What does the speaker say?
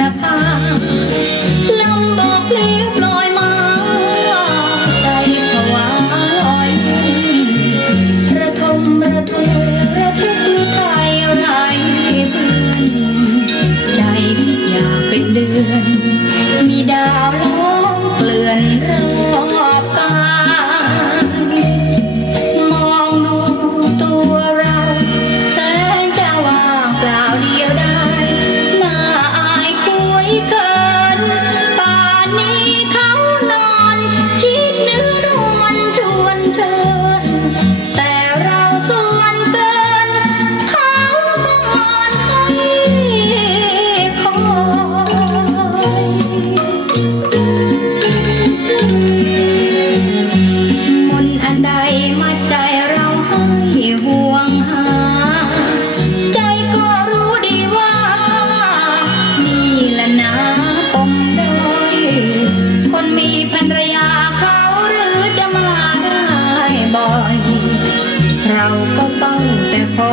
นภาลำบอกเลี้ยวลอยมา ใจผวาลอยระทมระทุระทุกข์ยไรเคนใจอยากเป็นเดือน เราก็ต้องแต่พอ